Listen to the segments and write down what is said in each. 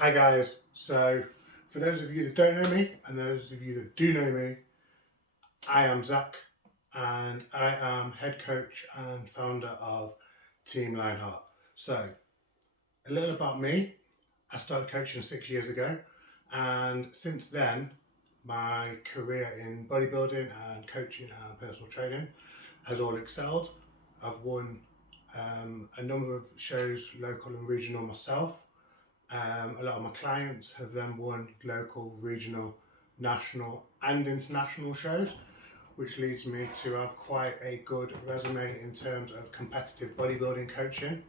Hi guys, so for those of you that don't know me and those of you that do know me, I am Zach and I am head coach and founder of Team Lionheart. So a little about me, I started coaching 6 years ago and since then my career in bodybuilding and coaching and personal training has all excelled. I've won a number of shows, local and regional myself. A lot of my clients have then won local, regional, national and international shows, which leads me to have quite a good resume in terms of competitive bodybuilding coaching.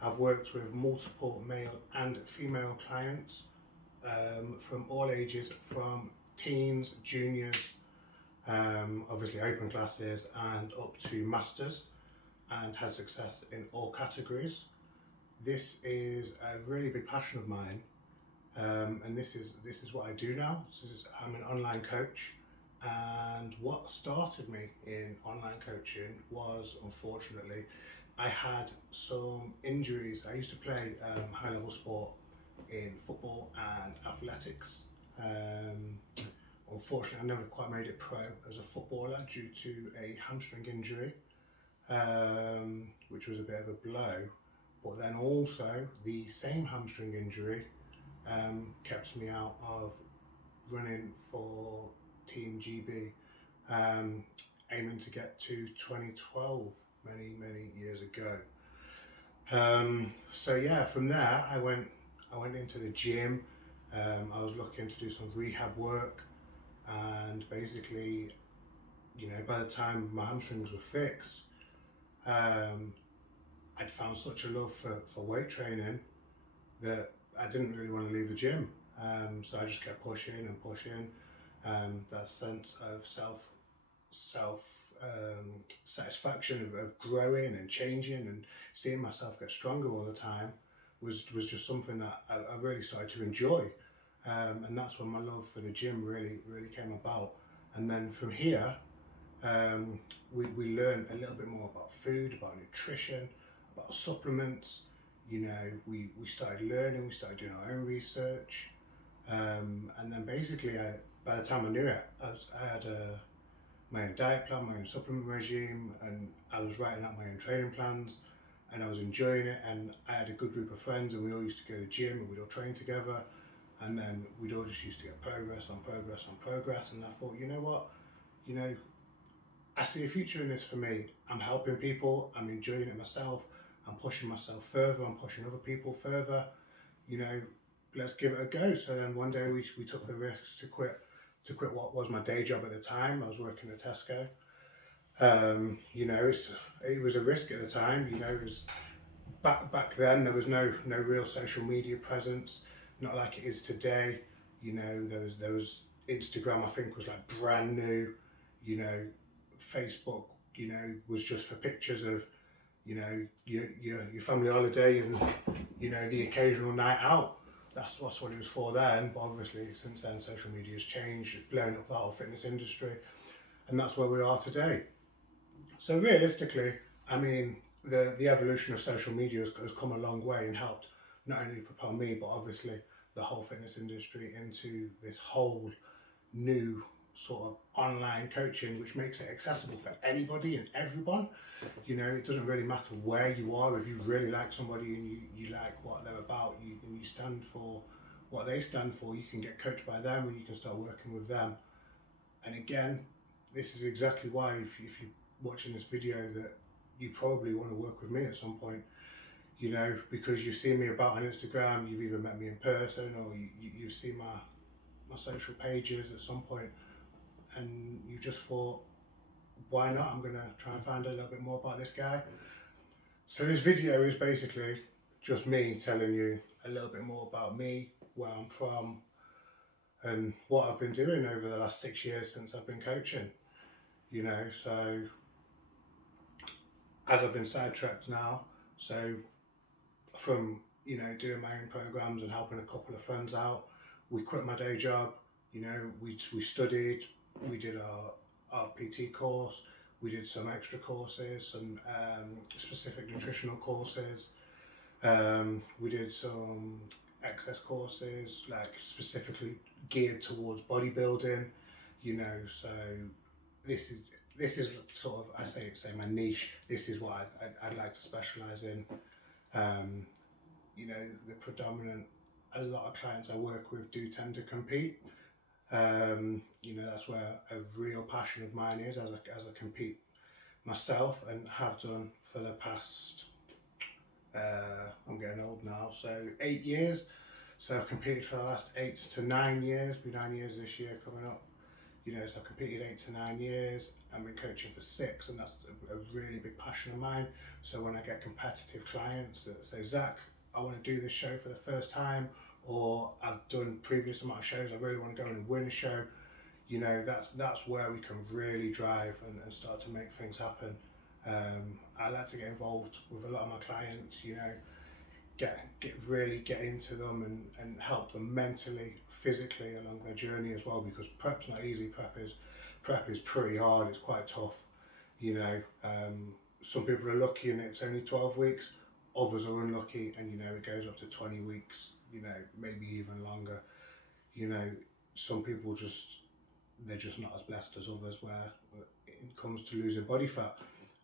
I've worked with multiple male and female clients from all ages, from teens, juniors, obviously open classes and up to masters, and had success in all categories. This is a really big passion of mine, and this is what I do now. I'm an online coach, and what started me in online coaching was, unfortunately, I had some injuries. I used to play high level sport in football and athletics. Um, Unfortunately, I never quite made it pro as a footballer due to a hamstring injury, which was a bit of a blow. But then also the same hamstring injury kept me out of running for Team GB, aiming to get to 2012, many years ago. So yeah, from there I went into the gym. I was looking to do some rehab work, and basically, by the time my hamstrings were fixed, um, I'd found such a love for weight training that I didn't really want to leave the gym. So I just kept pushing and pushing. That sense of self satisfaction of growing and changing and seeing myself get stronger all the time was just something that I really started to enjoy. And that's when my love for the gym really came about. And then from here, we learned a little bit more about food, about nutrition, about supplements. We started learning, we started doing our own research. And then basically, by the time I knew it, I had my own diet plan, my own supplement regime, and I was writing out my own training plans, and I was enjoying it. And I had a good group of friends, and we all used to go to the gym, and we'd all train together, and then we'd all just used to get progress on progress on progress. And I thought, you know what, you know, I see a future in this for me. I'm helping people, I'm enjoying it myself, I'm pushing myself further, I'm pushing other people further. You know, let's give it a go. So then one day we took the risk to quit what was my day job at the time. I was working at Tesco. It was a risk at the time. It was back then there was no real social media presence, not like it is today. There was Instagram, I think, was like brand new. Facebook, was just for pictures of, your family holiday and, the occasional night out. That's what it was for then. But obviously, since then, social media has changed, it's blown up the whole fitness industry, and that's where we are today. So realistically, I mean, the evolution of social media has come a long way and helped not only propel me, but obviously the whole fitness industry into this whole new sort of online coaching, which makes it accessible for anybody and everyone. It doesn't really matter where you are. If you really like somebody and you like what they're about, and you stand for what they stand for, you can get coached by them and you can start working with them. And again, this is exactly why, if you're watching this video, that you probably want to work with me at some point, because you've seen me about on Instagram, you've either met me in person, or you've seen my social pages at some point, and you just thought, why not? I'm gonna try and find a little bit more about this guy. So this video is basically just me telling you a little bit more about me, where I'm from, and what I've been doing over the last 6 years since I've been coaching. So as I've been sidetracked now, so from doing my own programs and helping a couple of friends out, we quit my day job. We studied, we did our PT course, we did some extra courses, some specific nutritional courses. We did some excess courses, like specifically geared towards bodybuilding, you know. So this is sort of, I say my niche. This is what I'd like to specialize in. You know, the predominant, a lot of clients I work with do tend to compete. You know, that's where a real passion of mine is, as I compete myself and have done for the past, I'm getting old now, so 8 years. So I've competed for the last 8 to 9 years, be 9 years this year coming up. You know, so I've competed 8 to 9 years and been coaching for 6, and that's a really big passion of mine. So when I get competitive clients that say, Zach, I want to do this show for the first time, or I've done previous amount of shows, I really want to go in and win a show, you know, that's where we can really drive and start to make things happen. I like to get involved with a lot of my clients, you know, really get into them and help them mentally, physically along their journey as well, because prep's not easy. Prep is pretty hard, it's quite tough, you know. Some people are lucky and it's only 12 weeks, others are unlucky and, you know, it goes up to 20 weeks, you know, maybe even longer. You know, some people they're just not as blessed as others where it comes to losing body fat,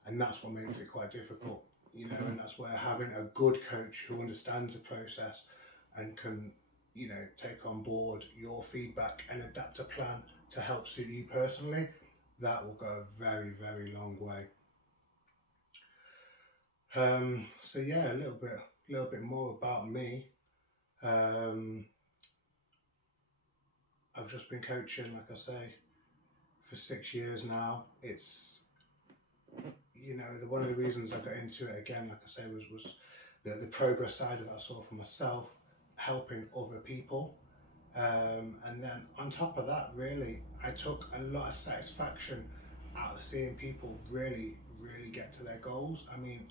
and that's what makes it quite difficult, you know. And that's where having a good coach who understands the process and can, you know, take on board your feedback and adapt a plan to help suit you personally, that will go a very, very long way. So yeah, a little bit more about me. I've just been coaching, like I say, for 6 years now. It's, you know, one of the reasons I got into it again, like I say, was the progress side of it I saw for myself, helping other people. And then on top of that, really, I took a lot of satisfaction out of seeing people really, really get to their goals. I mean,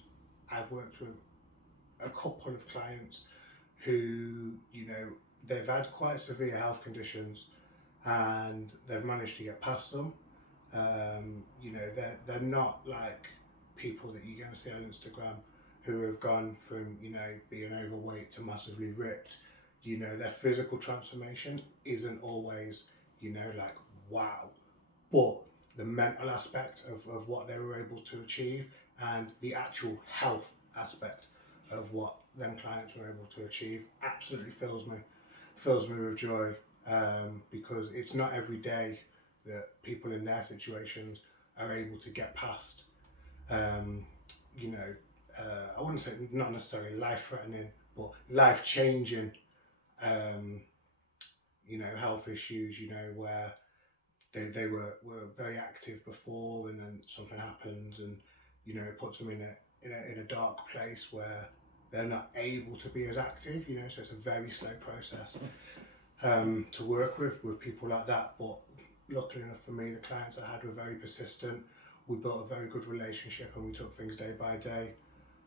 I've worked with a couple of clients who, you know, they've had quite severe health conditions and they've managed to get past them. You know, they're not like people that you're going to see on Instagram who have gone from, you know, being overweight to massively ripped. You know, their physical transformation isn't always, you know, like wow, but the mental aspect of what they were able to achieve and the actual health aspect of what them clients were able to achieve absolutely fills me with joy, because it's not every day that people in their situations are able to get past, you know, I wouldn't say not necessarily life-threatening, but life-changing, you know, health issues, you know, where they were very active before and then something happens and, you know, it puts them in a dark place where they're not able to be as active, you know, so it's a very slow process to work with people like that. But luckily enough for me, the clients I had were very persistent. We built a very good relationship and we took things day by day,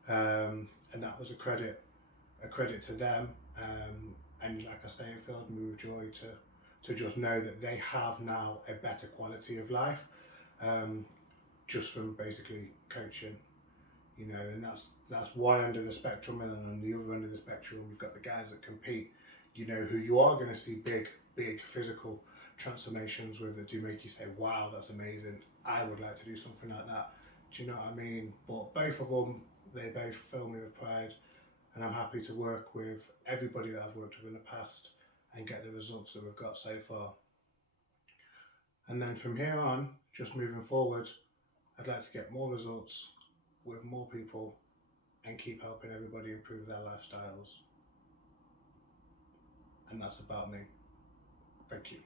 and that was a credit to them. And like I say, it filled me with joy to just know that they have now a better quality of life, just from basically coaching, you know. And that's one end of the spectrum, and then on the other end of the spectrum, you've got the guys that compete, you know, who you are going to see big physical transformations with, that do make you say, wow, that's amazing, I would like to do something like that. Do you know what I mean? But both of them, they both fill me with pride, and I'm happy to work with everybody that I've worked with in the past and get the results that we've got so far. And then from here on, just moving forward, I'd like to get more results with more people and keep helping everybody improve their lifestyles. And that's about me. Thank you.